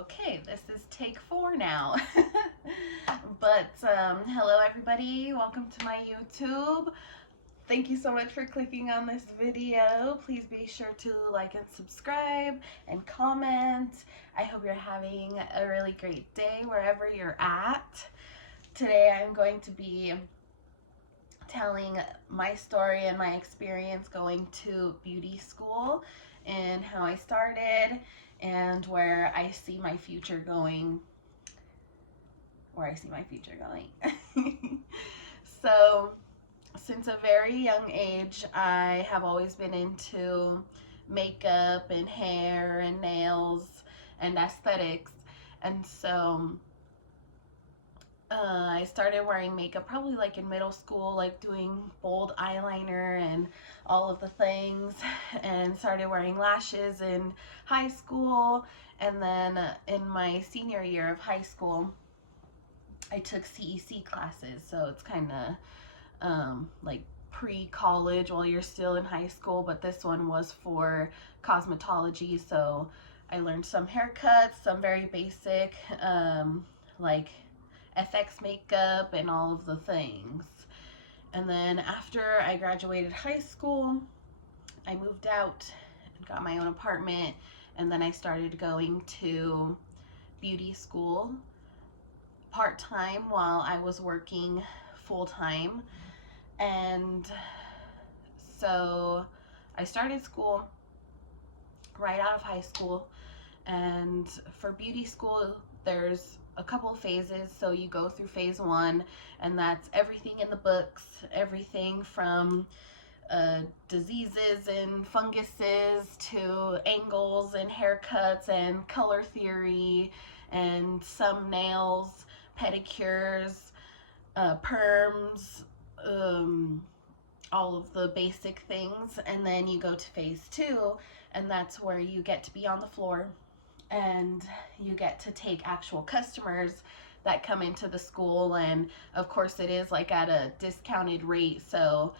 Okay, this is take 4 now. But hello everybody, welcome to my YouTube. Thank you so much for clicking on this video. Please be sure to like and subscribe and comment. I hope you're having a really great day wherever you're at. Today I'm going to be telling my story and my experience going to beauty school and how I started and where I see my future going. So, since a very young age, I have always been into makeup and hair and nails and aesthetics. And so, I started wearing makeup probably like in middle school, like doing bold eyeliner and all of the things, and started wearing lashes in high school. And then in my senior year of high school, I took CEC classes, so it's kind of like pre-college while you're still in high school, but this one was for cosmetology. So I learned some haircuts, some very basic like FX makeup and all of the things. And then after I graduated high school, I moved out and got my own apartment, and then I started going to beauty school part-time while I was working full-time. And so I started school right out of high school, and for beauty school there's a couple phases. So you go through phase 1, and that's everything in the books, everything from diseases and funguses to angles and haircuts and color theory and some nails, pedicures, perms, all of the basic things. And then you go to phase 2, and that's where you get to be on the floor and you get to take actual customers that come into the school. And of course it is like at a discounted rate, so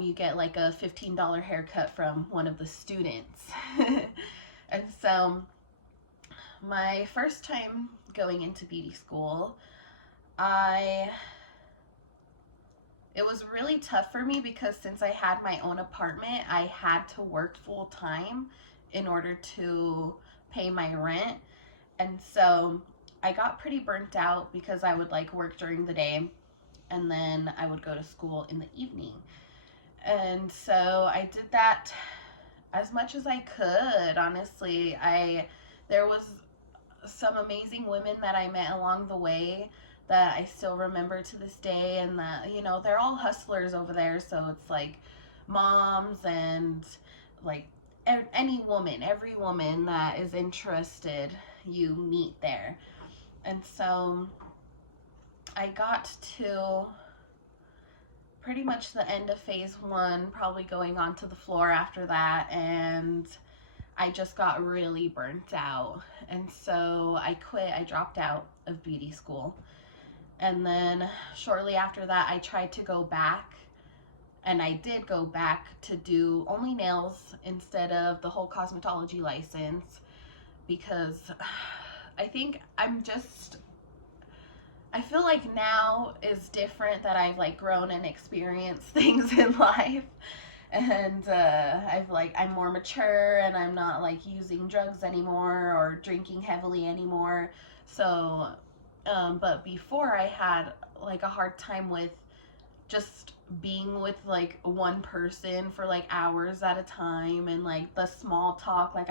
you get like a $15 haircut from one of the students. And so my first time going into beauty school, it was really tough for me because since I had my own apartment, I had to work full time in order to pay my rent. And so I got pretty burnt out because I would like work during the day and then I would go to school in the evening. And so I did that as much as I could. Honestly, there was some amazing women that I met along the way that I still remember to this day, and that, you know, they're all hustlers over there. So it's like moms and like every woman that is interested, you meet there. And so I got to pretty much the end of phase 1, probably going onto the floor after that, and I just got really burnt out. And so I quit. I dropped out of beauty school. And then shortly after that, I tried to go back, and I did go back to do only nails instead of the whole cosmetology license, because I think I feel like now is different, that I've like grown and experienced things in life, and I'm more mature, and I'm not like using drugs anymore or drinking heavily anymore. So but before, I had like a hard time with just being with like one person for like hours at a time, and like the small talk, like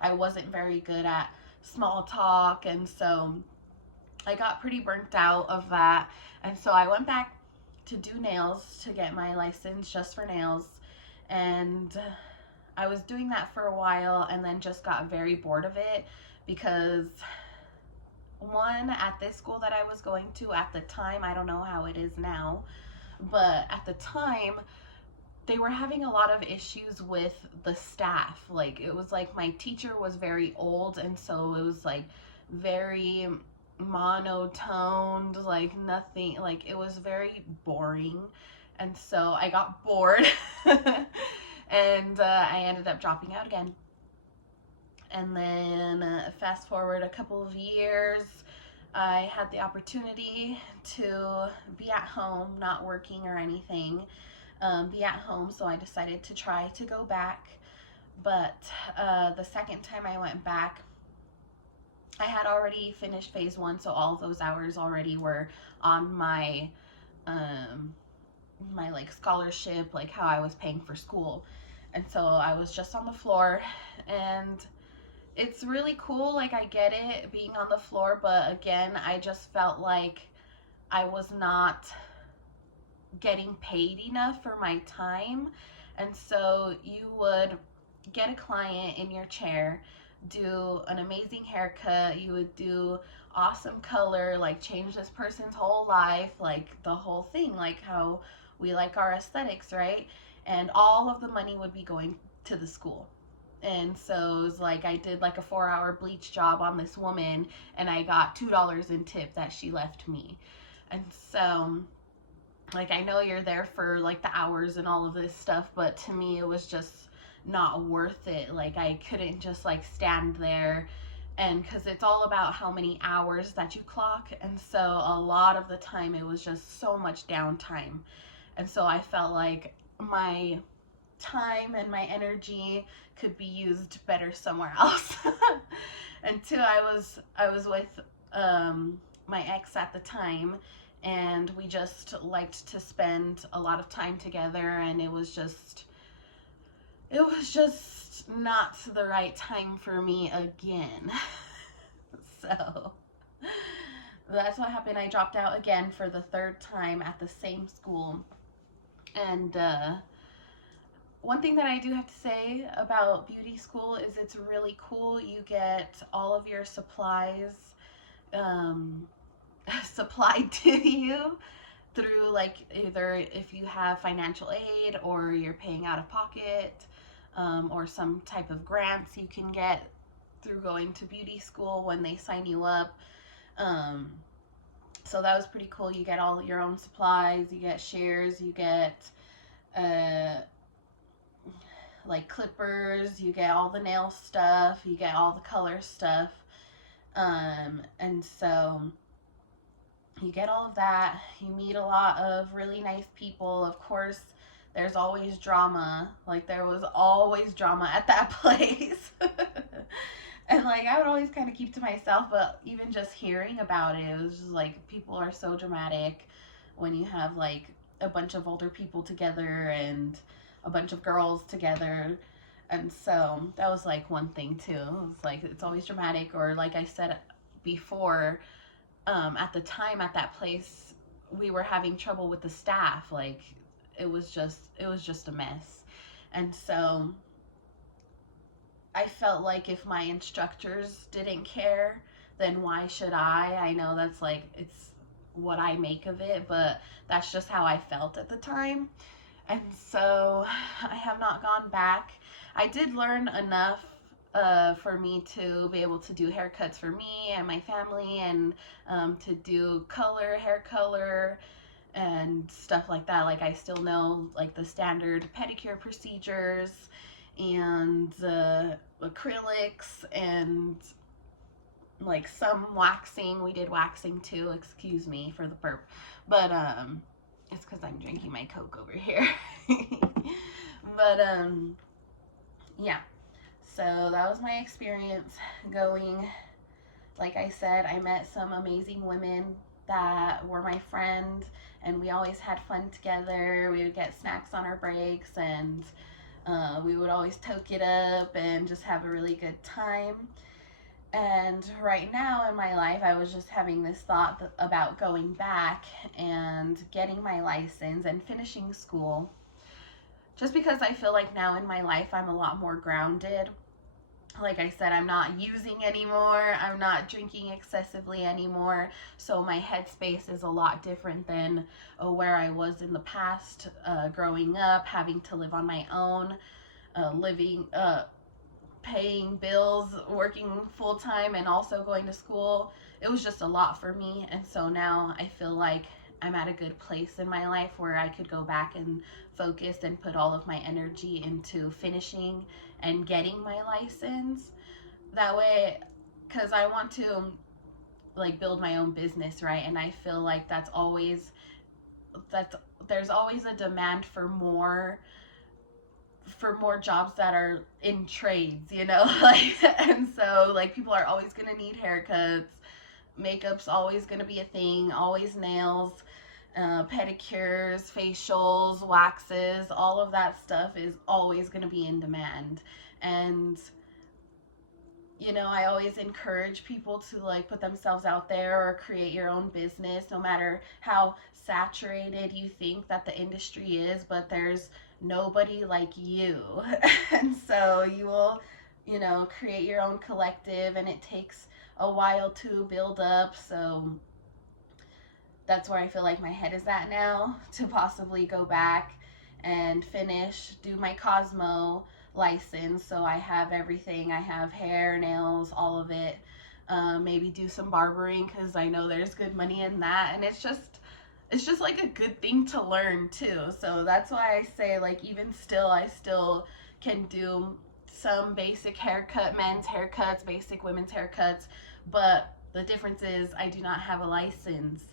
I wasn't very good at small talk. And so I got pretty burnt out of that. And so I went back to do nails, to get my license just for nails. And I was doing that for a while, and then just got very bored of it because, one, at this school that I was going to at the time, I don't know how it is now, but at the time they were having a lot of issues with the staff. Like, it was like my teacher was very old, and so it was like very monotoned, like nothing, like it was very boring. And so I got bored and I ended up dropping out again. And then fast forward a couple of years, I had the opportunity to be at home, not working or anything, be at home. So I decided to try to go back. But the second time I went back, I had already finished phase one, so all of those hours already were on my my like scholarship, like how I was paying for school. And so I was just on the floor, and it's really cool, like I get it being on the floor, but again, I just felt like I was not getting paid enough for my time. And so you would get a client in your chair, do an amazing haircut, you would do awesome color, like change this person's whole life, like the whole thing, like how we like our aesthetics, right? And all of the money would be going to the school. And so it was like I did like a 4-hour bleach job on this woman, and I got $2 in tip that she left me. And so like I know you're there for like the hours and all of this stuff, but to me it was just not worth it. Like I couldn't just like stand there, and because it's all about how many hours that you clock, and so a lot of the time it was just so much downtime. And so I felt like my time and my energy could be used better somewhere else. And two, I was with my ex at the time, and we just liked to spend a lot of time together, and it was just not the right time for me again. So that's what happened. I dropped out again for the third time at the same school. And one thing that I do have to say about beauty school is it's really cool. You get all of your supplies supplied to you through, like, either if you have financial aid or you're paying out of pocket, or some type of grants you can get through going to beauty school when they sign you up. So that was pretty cool. You get all your own supplies, you get shares, you get like clippers, you get all the nail stuff, you get all the color stuff, and so you get all of that. You meet a lot of really nice people. Of course, there's always drama. Like there was always drama at that place. And like I would always kind of keep to myself, but even just hearing about it, it was just like people are so dramatic when you have like a bunch of older people together and a bunch of girls together. And so that was like one thing too. It was like it's always dramatic, or like I said before, at the time at that place we were having trouble with the staff. Like it was just a mess. And so I felt like if my instructors didn't care, then why should I? I know that's like, it's what I make of it, but that's just how I felt at the time. And so I have not gone back. I did learn enough for me to be able to do haircuts for me and my family, and to do hair color and stuff like that. Like I still know like the standard pedicure procedures and acrylics and like some waxing. We did waxing too, excuse me for the burp, but it's because I'm drinking my Coke over here. But yeah, so that was my experience going. Like I said, I met some amazing women that were my friend, and we always had fun together. We would get snacks on our breaks, and we would always toke it up and just have a really good time. And right now in my life, I was just having this thought about going back and getting my license and finishing school, just because I feel like now in my life I'm a lot more grounded. Like I said, I'm not using anymore, I'm not drinking excessively anymore, so my headspace is a lot different than where I was in the past, growing up, having to live on my own, paying bills, working full-time, and also going to school. It was just a lot for me. And so now I feel like I'm at a good place in my life where I could go back and focus and put all of my energy into finishing and getting my license. that way, because I want to like build my own business, right? And I feel like that's there's always a demand for more jobs that are in trades, you know, like, and so like people are always gonna need haircuts, makeup's always gonna be a thing, always nails, pedicures, facials, waxes, all of that stuff is always gonna be in demand. And you know, I always encourage people to like put themselves out there or create your own business, no matter how saturated you think that the industry is, but there's nobody like you. And so you will, you know, create your own collective, and it takes a while to build up. So that's where I feel like my head is at now, to possibly go back and finish, do my Cosmo license, so I have everything. I have hair, nails, all of it. Maybe do some barbering, because I know there's good money in that, and it's just like a good thing to learn too. So that's why I say, like, even still, I still can do some basic haircut, men's haircuts, basic women's haircuts, but the difference is I do not have a license.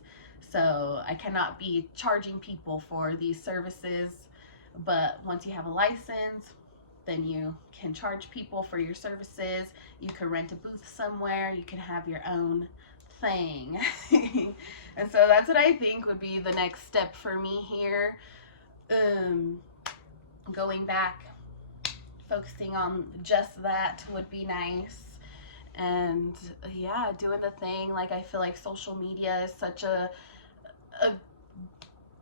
So I cannot be charging people for these services. But once you have a license, then you can charge people for your services. You can rent a booth somewhere. You can have your own thing. And so that's what I think would be the next step for me here. Going back, focusing on just that would be nice. And yeah, doing the thing. Like, I feel like social media is such a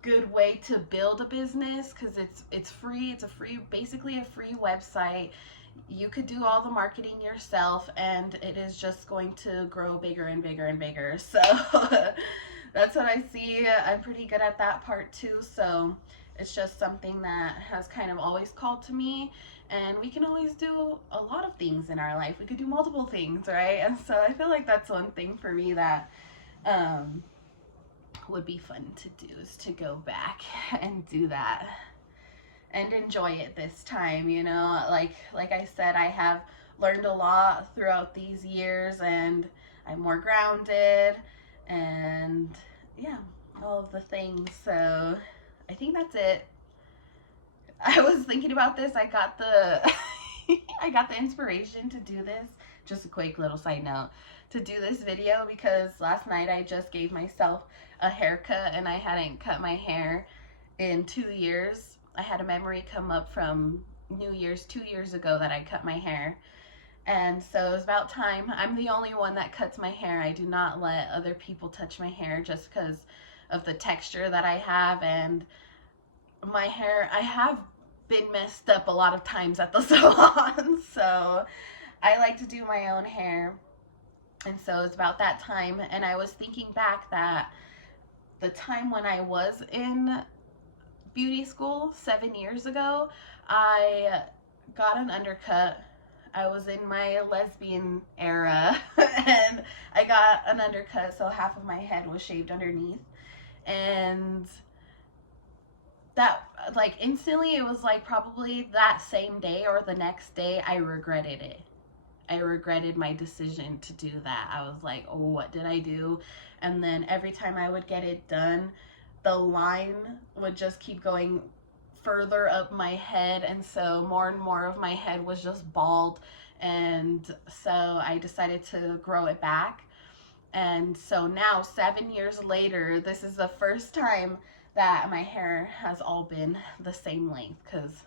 good way to build a business, because it's free. It's basically a free website. You could do all the marketing yourself, and it is just going to grow bigger and bigger and bigger. So that's what I see. I'm pretty good at that part too. So it's just something that has kind of always called to me. And we can always do a lot of things in our life. We could do multiple things, right? And so I feel like that's one thing for me that would be fun to do, is to go back and do that and enjoy it this time, you know. Like I said, I have learned a lot throughout these years, and I'm more grounded, and yeah, all of the things. So I think that's it. I was thinking about this. I got the I got the inspiration to do this. Just a quick little side note, to do this video, because last night I just gave myself a haircut, and I hadn't cut my hair in 2 years. I had a memory come up from New Year's 2 years ago that I cut my hair. And so it was about time. I'm the only one that cuts my hair. I do not let other people touch my hair, just because of the texture that I have. And my hair, I have been messed up a lot of times at the salon. So I like to do my own hair. And so it's about that time. And I was thinking back that the time when I was in beauty school 7 years ago, I got an undercut. I was in my lesbian era, and I got an undercut, so half of my head was shaved underneath. And that, like, instantly, it was like probably that same day or the next day, I regretted it. I regretted my decision to do that. I was like, oh, what did I do? And then every time I would get it done, the line would just keep going further up my head. And so more and more of my head was just bald. And so I decided to grow it back. And so now, 7 years later, this is the first time that my hair has all been the same length, because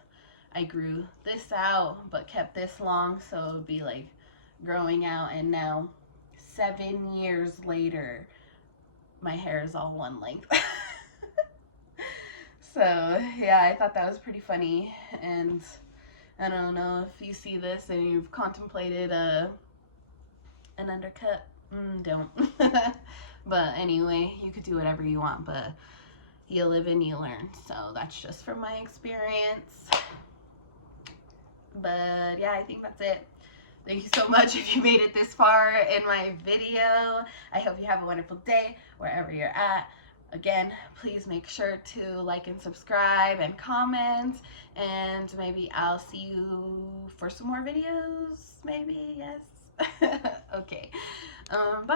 I grew this out but kept this long, so it would be like growing out. And now 7 years later, my hair is all one length. So yeah, I thought that was pretty funny. And I don't know if you see this and you've contemplated an undercut. Don't. But anyway, you could do whatever you want, but you live and you learn. So that's just from my experience. But yeah, I think that's it. Thank you so much if you made it this far in my video. I hope you have a wonderful day wherever you're at. Again, please make sure to like and subscribe and comment, and maybe I'll see you for some more videos, maybe, yes. Okay. Bye.